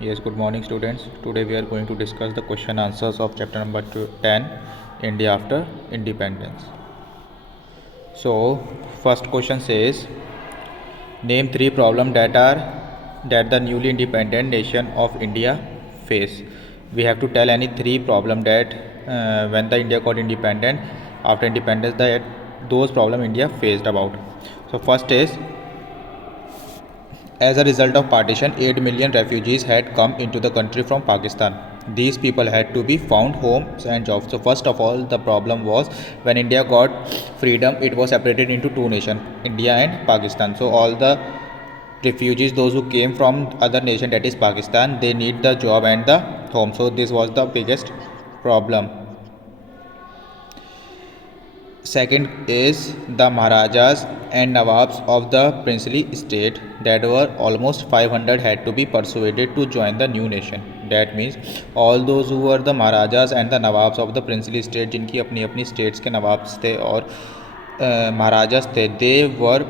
Yes, good morning, students. Today we are going to discuss the question answers of chapter number 10, India after independence. So, first question says, name three problems that the newly independent nation of India face. We have to tell any three problems that when the India got independent, after independence, that those problems India faced about. So, first is, as a result of partition, 8 million refugees had come into the country from Pakistan. These people had to be found homes and jobs. So first of all, the problem was when India got freedom, it was separated into two nations, India and Pakistan. So all the refugees, those who came from other nation, that is Pakistan, they need the job and the home. So this was the biggest problem. Second is the Maharajas and Nawabs of the princely state, that were almost 500, had to be persuaded to join the new nation. That means all those who were the Maharajas and the Nawabs of the princely state, जिनकी अपनी अपनी states के nawabs थे और महाराजास थे, they were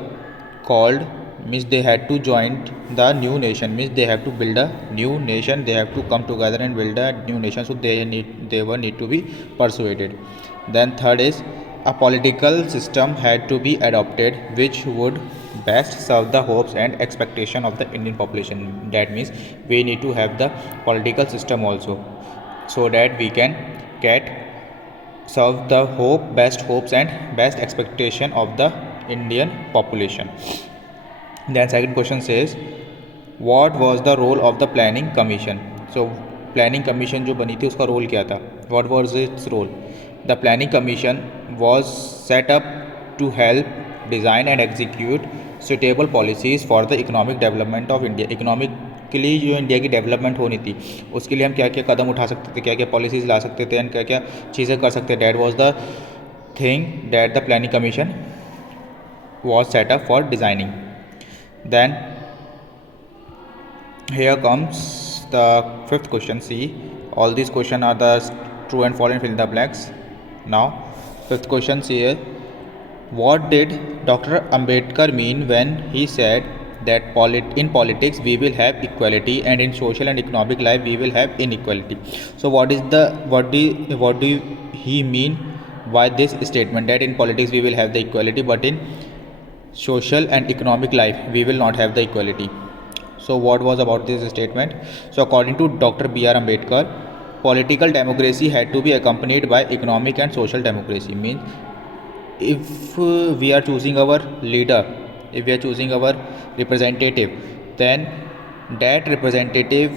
called, means they had to join the new nation, means they have to build a new nation, they have to come together and build a new nation. So they were need to be persuaded. Then third is, a political system had to be adopted which would best serve the hopes and expectation of the Indian population. That means we need to have the political system also, so that we can get serve the best hopes and best expectation of the Indian population. Then second question says, what was the role of the planning commission? So planning commission जो बनी थी उसका role क्या था? What was its role? The planning commission was set up to help design and execute suitable policies for the economic development of India. Economically जो India की development होनी थी उसके लिए हम क्या क्या कदम उठा सकते थे, क्या क्या पॉलिसीज़ ला सकते थे एंड क्या क्या चीज़ें कर सकते थे. That was the thing that the planning commission was set up for designing. Then here comes the fifth question. See, all these questions are the true and false and fill in the blanks. Now fifth question here, what did Dr. Ambedkar mean when he said that in politics we will have equality and in social and economic life we will have inequality? So what do he mean by this statement, that in politics we will have the equality but in social and economic life we will not have the equality? So what was about this statement? So according to Dr. B.R. Ambedkar, political democracy had to be accompanied by economic and social democracy. Means if we are choosing our leader, if we are choosing our representative, then that representative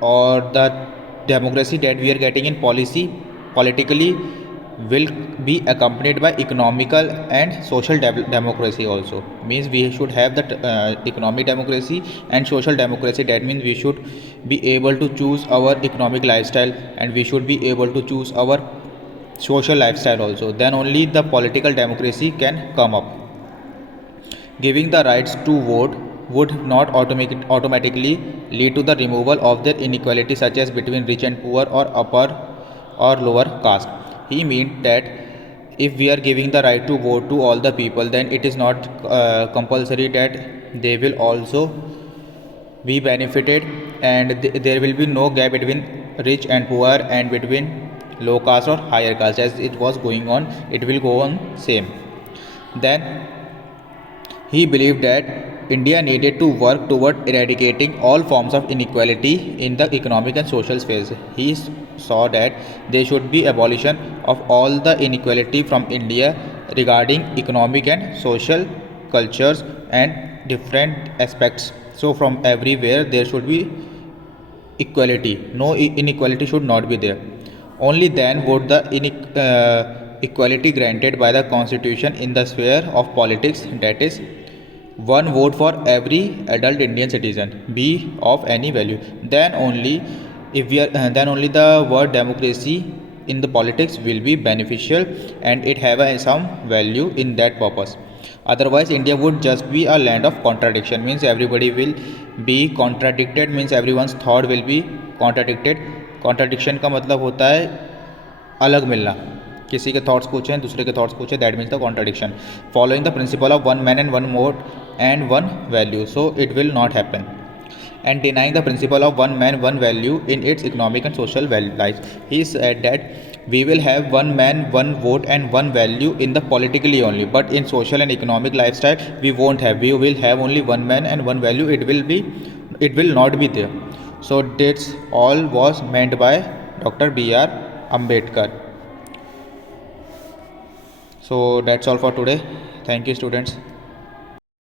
or the democracy that we are getting in politically will be accompanied by economical and social democracy also. Means we should have that economic democracy and social democracy. That means we should be able to choose our economic lifestyle and we should be able to choose our social lifestyle also. Then only the political democracy can come up. Giving the rights to vote would not automatically lead to the removal of their inequality, such as between rich and poor or upper or lower caste. He meant that if we are giving the right to vote to all the people, then it is not compulsory that they will also be benefited, and there will be no gap between rich and poor and between low caste or higher caste. As it was going on, it will go on same. Then he believed that India needed to work toward eradicating all forms of inequality in the economic and social sphere. He saw that there should be abolition of all the inequality from India regarding economic and social cultures and different aspects. So from everywhere there should be equality. No inequality should not be there. Only then would the equality granted by the constitution in the sphere of politics, that is one vote for every adult Indian citizen, be of any value. Then only then only the word democracy in the politics will be beneficial and it have some value in that purpose. Otherwise India would just be a land of contradiction. Means everybody will be contradicted, means everyone's thought will be contradicted. Contradiction का मतलब होता है अलग मिलना, किसी के thoughts पूछें दूसरे के थॉट्स पूछें, that means the contradiction. Following the principle of one man and one vote and one value, so it will not happen. and denying the principle of one man, one value in its economic and social life. He said that we will have one man, one vote, and one value in the politically only, but in social and economic lifestyle we won't have. We will have only one man and one value. It will not be there. So that's all was meant by Dr. B.R. Ambedkar. So that's all for today. Thank you, students.